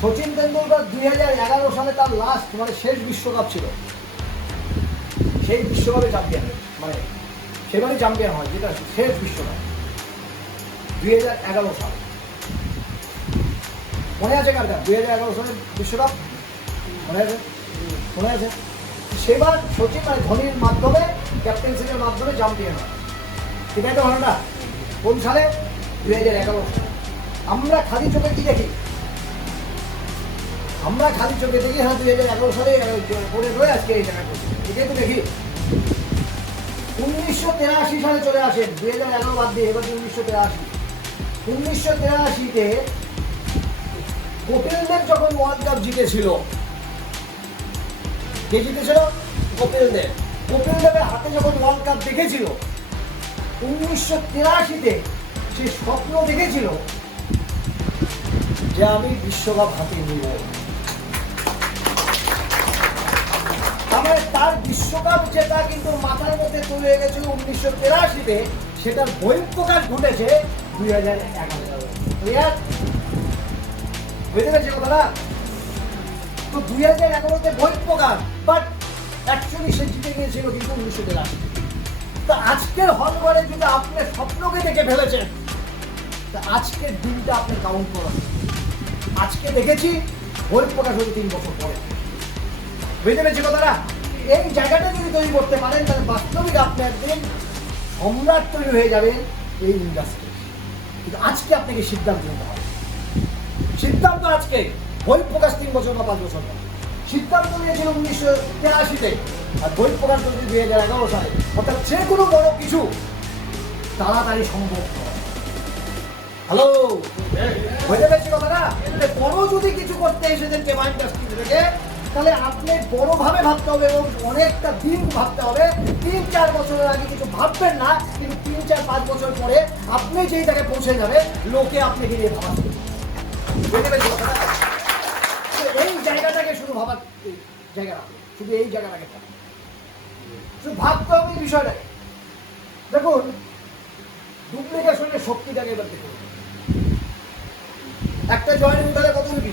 সচিন তেন্ডুলকর 2011 সালে তার লাস্ট মানে শেষ বিশ্বকাপ ছিল, সেই বিশ্বকাপে চ্যাম্পিয়ন, মানে সেবারই চ্যাম্পিয়ন হয়, যেটা শেষ বিশ্বকাপ 2011 সাল। মনে আছে কার কার 2011 সালের বিশ্বকাপ? মনে আছে? মনে আছে? সেবার সচিন মানে ধোনির মাধ্যমে, ক্যাপ্টেন্সির মাধ্যমে চ্যাম্পিয়ন হয়। ঠিক আছে ঘটনা? কোন সালে? 2011 সালে। আমরা খালি চোখে কি দেখি? আমরা খালি চোখে দেখি হ্যাঁ 2011 সালে পরে রয়ে আজকে এই জায়গায় করছি, এটাই তো দেখি। 1983 সালে চলে আসেন, 2011 বাদ দিয়ে এবার 1983-তে কপিল দেব যখন ওয়ার্ল্ড কাপ জিতেছিল, কে জিতেছিল? কপিল দেব। কপিল দেবের হাতে যখন ওয়ার্ল্ড কাপ দেখেছিল 1983-তে, সে স্বপ্ন দেখেছিল যে আমি বিশ্বকাপ হাতে নিব। তার বিশ্বকাপ যেটা কিন্তু মাথার মধ্যে তৈরি হয়ে গেছিল 1983-তে, সেটার বহিঃপ্রকাশ ঘটেছে 2011। বুঝতে পেরেছি কথাটা? তো 2011-তে বহিঃপ্রকাশ, বাট অ্যাকচুয়ালি সে জিতে গিয়েছিল কিন্তু 1983। তো আজকের হলঘরে যদি আপনি স্বপ্নকে দেখে ফেলেছেন, তা আজকের দিনটা আপনি কাউন্ট করেন। আজকে দেখেছি, বহিঃপ্রকাশ হতে 3 বছর পরে। বুঝতে পেরেছি কথাটা? এই জায়গাটা যদি তৈরি করতে পারেন, তাহলে বাস্তবিক আপনি একদিন সম্রাট তৈরি হয়ে যাবেন এই ইন্ডাস্ট্রি। কিন্তু আজকে আপনাকে সিদ্ধান্ত নিতে হবে। সিদ্ধান্ত আজকে, বহিঃপ্রকাশ 3 বছর বা 5 বছর পর। সিদ্ধান্ত নিয়েছিল 1983-তে, আর বহিঃপ্রকাশ করেছিল 2011 সালে। অর্থাৎ যে কোনো বড় কিছু তাড়াতাড়ি সম্ভব নয়। হ্যালো, বুঝতে পেরেছি কথাটা? বড় যদি কিছু করতে এসেছেন টেবা ইন্ডাস্ট্রি থেকে, তাহলে আপনি বড়ভাবে ভাবতে হবে এবং অনেকটা দিন ভাবতে হবে। 3-4 বছরের আগে কিছু ভাববেন না, কিন্তু 3-4-5 বছর পরে আপনি যেই জায়গায় পৌঁছে যাবে, লোকে আপনাকে নিয়ে ভাবা শুরু করবে। বুঝতে পেরেছি কথাটা? এই জায়গাটাকে শুধু ভাবার জায়গা রাখবে, শুধু এই জায়গাটাকে শুধু ভাবতে হবে এই বিষয়টাকে। দেখুন, ডুপ্লিকেশনের শক্তিটাকে এবার দেখুন। একটা জয়েন্ট উঠালে কত রুপি?